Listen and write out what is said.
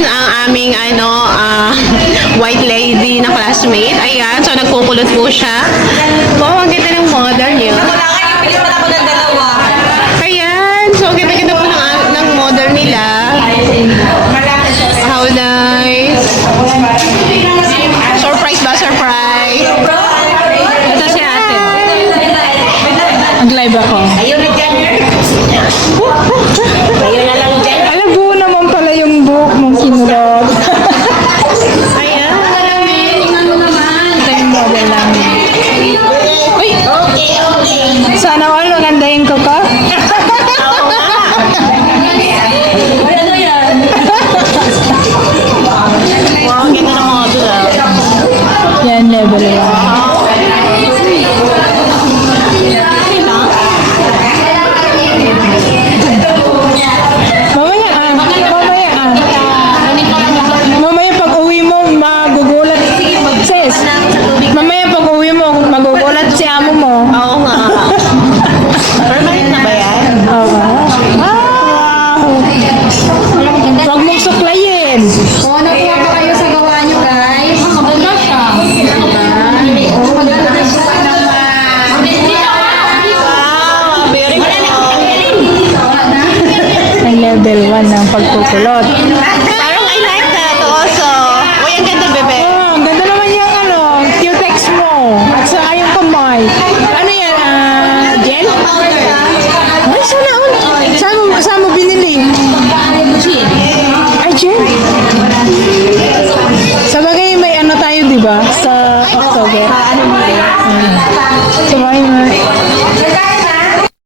Ang aming white lady na classmate. Ayan, so nagkukulot po siya. Wow, ang ganda ng model niyo. Ayan, so ang ganda po ng model nila. How nice. Surprise ba? Surprise. Ito si ate. Mag-live ako. Ayun na lang dyan. Alam ko naman pala yung book mong kinulot. Ayan. Ito yung model namin. Uy! Okay. Sana all magandahin ko ka? Ano yan? Wow, ang ganda ng model ah. Yan, level 1. Mamaya pag uwi mo, magugulat. Sis, mamaya pag uwi mo, magugulat si amo mo. Oo nga. Permanent na ba yan? Oo. Wow! Huwag mong suklayin. O, nakuha ba kayo sa gawa nyo, guys? Maganda siya. Maganda siya naman. Wow, very cool. Ang level 1 ng pagkukulot. Paano